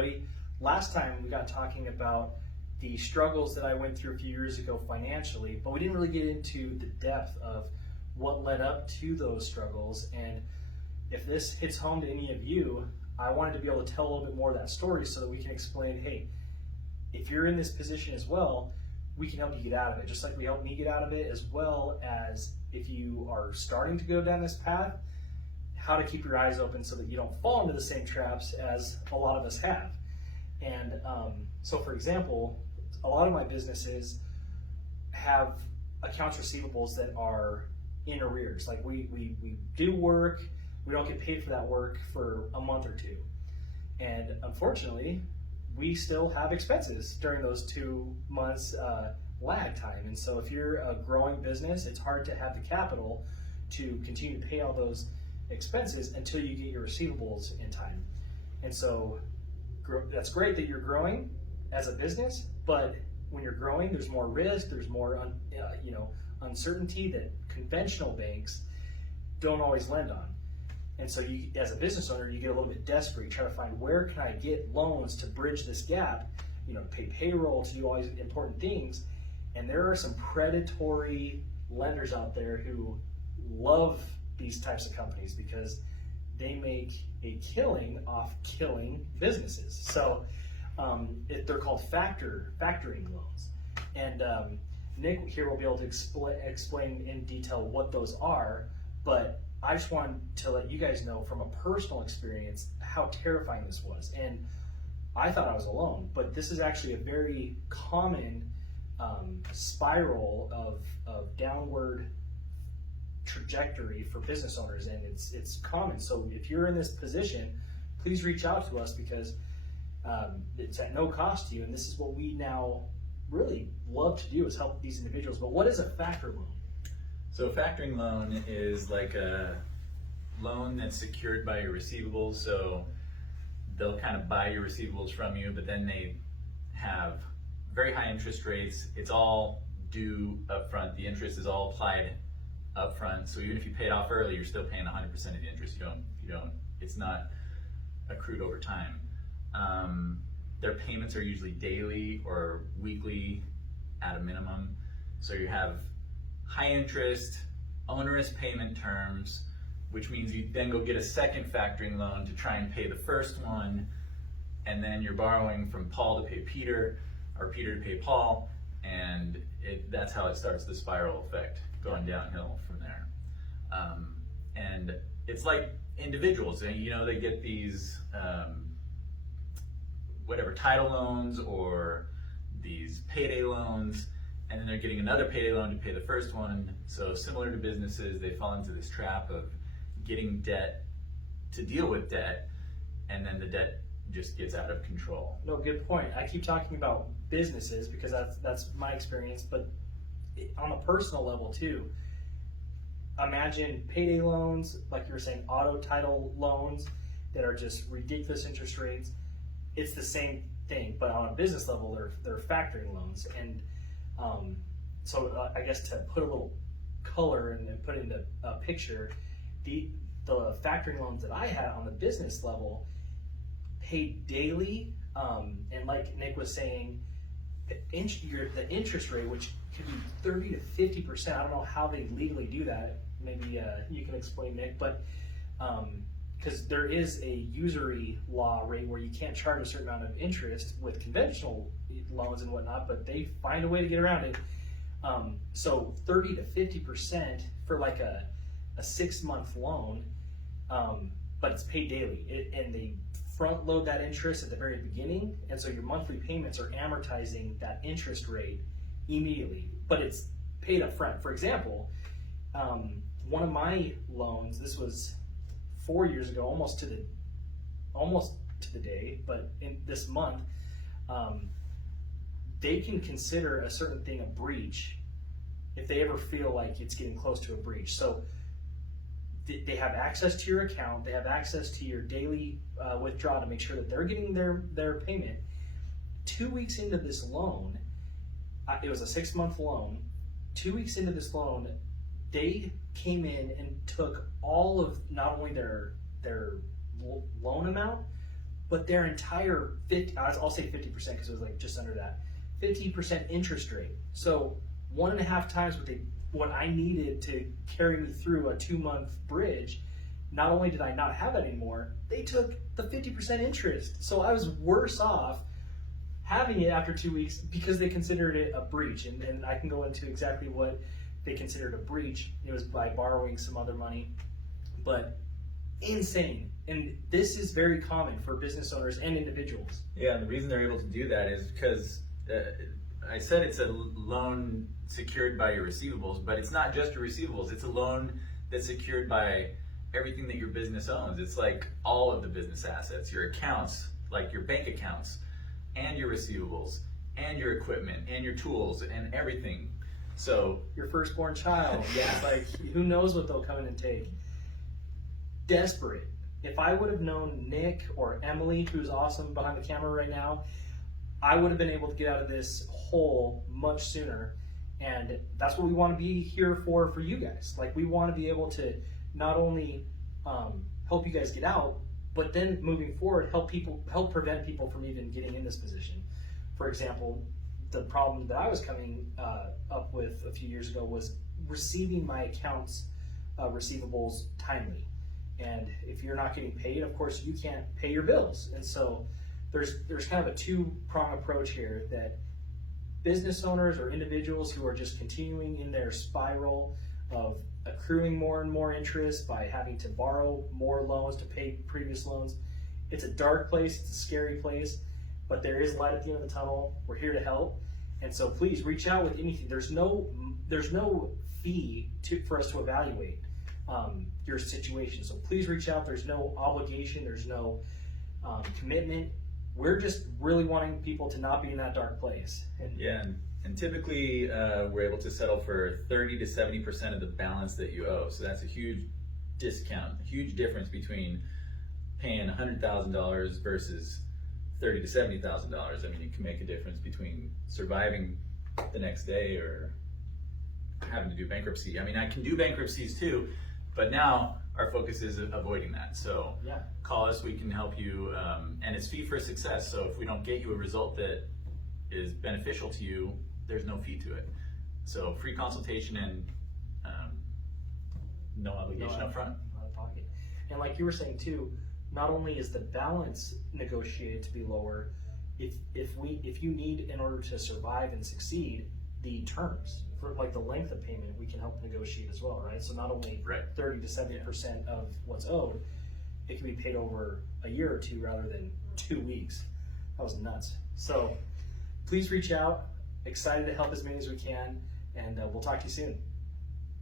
everybody. Last time we got talking about the struggles that I went through a few years ago financially, but we didn't really get into the depth of what led up to those struggles. And if this hits home to any of you, I wanted to be able to tell a little bit more of that story so that we can explain, hey, if you're in this position as well, we can help you get out of it, just like we helped me get out of it, as well as if you are starting to go down this path, how to keep your eyes open so that you don't fall into the same traps as a lot of us have. And so for example, a lot of my businesses have accounts receivables that are in arrears. Like we do work, we don't get paid for that work for a month or two. And unfortunately, we still have expenses during those 2 months lag time. And so if you're a growing business, it's hard to have the capital to continue to pay all those expenses until you get your receivables in time. And so that's great that you're growing as a business, but when you're growing, there's more risk, there's more uncertainty that conventional banks don't always lend on. And so you, as a business owner, you get a little bit desperate. You try to find, where can I get loans to bridge this gap, to pay payroll, to do all these important things. And there are some predatory lenders out there who love these types of companies because they make a killing off killing businesses. So they're called factoring loans. And Nick here will be able to explain in detail what those are, but I just wanted to let you guys know from a personal experience how terrifying this was. And I thought I was alone, but this is actually a very common spiral of downward trajectory for business owners, and it's common. So if you're in this position, please reach out to us because it's at no cost to you, and this is what we now really love to do, is help these individuals. But what is a factor loan? So a factoring loan is like a loan that's secured by your receivables. So they'll kind of buy your receivables from you, but then they have very high interest rates. It's all due up front. The interest is all applied up front. So even if you pay it off early, you're still paying 100% of the interest. It's not accrued over time. Their payments are usually daily or weekly at a minimum. So you have high interest, onerous payment terms, which means you then go get a second factoring loan to try and pay the first one, and then you're borrowing from Paul to pay Peter, or Peter to pay Paul, and that's how it starts the spiral effect, going downhill from there. And it's like individuals, they get these title loans or these payday loans, and then they're getting another payday loan to pay the first one. So similar to businesses, they fall into this trap of getting debt to deal with debt, and then the debt just gets out of control. No, good point. I keep talking about businesses because that's my experience, but on a personal level too. Imagine payday loans, like you were saying, auto title loans that are just ridiculous interest rates. It's the same thing, but on a business level, they're factoring loans. And so I guess to put a little color and put into a picture, the factoring loans that I had on the business level paid daily, and like Nick was saying, the interest rate, which could be 30 to 50%. I don't know how they legally do that. Maybe you can explain, Nick, but because there is a usury law rate where you can't charge a certain amount of interest with conventional loans and whatnot, but they find a way to get around it. So 30 to 50% for like a 6-month loan, but it's paid daily, and they front load that interest at the very beginning, and so your monthly payments are amortizing that interest rate immediately, but it's paid up front. For example, one of my loans, this was 4 years ago, almost to the day, but in this month, they can consider a certain thing a breach if they ever feel like it's getting close to a breach. So they have access to your account, they have access to your daily withdrawal to make sure that they're getting their payment. 2 weeks into this loan, it was a 6-month loan. 2 weeks into this loan, they came in and took all of not only their loan amount, but their entire 50, I'll say 50% because it was like just under that, 50% interest rate. So 1.5 times what I needed to carry me through a 2-month bridge. Not only did I not have that anymore, they took the 50% interest. So I was worse off having it after 2 weeks because they considered it a breach. And I can go into exactly what they considered a breach. It was by borrowing some other money, but insane. And this is very common for business owners and individuals. Yeah, and the reason they're able to do that is because I said it's a loan secured by your receivables, but it's not just your receivables. It's a loan that's secured by everything that your business owns. It's like all of the business assets, your accounts, like your bank accounts, and your receivables, and your equipment, and your tools, and everything. So your firstborn child, yeah, like who knows what they'll come in and take. Desperate. If I would have known Nick or Emily, who's awesome behind the camera right now, I would have been able to get out of this hole much sooner. And that's what we want to be here for you guys. Like, we want to be able to not only help you guys get out, but then moving forward, help prevent people from even getting in this position. For example, the problem that I was coming up with a few years ago was receiving my accounts receivables timely. And if you're not getting paid, of course, you can't pay your bills. And so there's kind of a two-prong approach here, that business owners or individuals who are just continuing in their spiral of accruing more and more interest by having to borrow more loans to pay previous loans. It's a dark place, it's a scary place, but there is light at the end of the tunnel. We're here to help. And so please reach out with anything. There's no fee for us to evaluate your situation. So please reach out. There's no obligation, there's no commitment. We're just really wanting people to not be in that dark place. And typically we're able to settle for 30 to 70% of the balance that you owe. So that's a huge discount, a huge difference between paying $100,000 versus $30,000 to $70,000. I mean, it can make a difference between surviving the next day or having to do bankruptcy. I mean, I can do bankruptcies too, but now our focus is avoiding that. So yeah, call us, we can help you, and it's fee for success. So if we don't get you a result that is beneficial to you, there's no fee to it. So free consultation and no obligation up front. Out of pocket. And like you were saying too, not only is the balance negotiated to be lower, if you need, in order to survive and succeed, the terms for like the length of payment, we can help negotiate as well, right? So not only 30 to 70% of what's owed, it can be paid over a year or two rather than 2 weeks. That was nuts. So please reach out. Excited to help as many as we can, and we'll talk to you soon.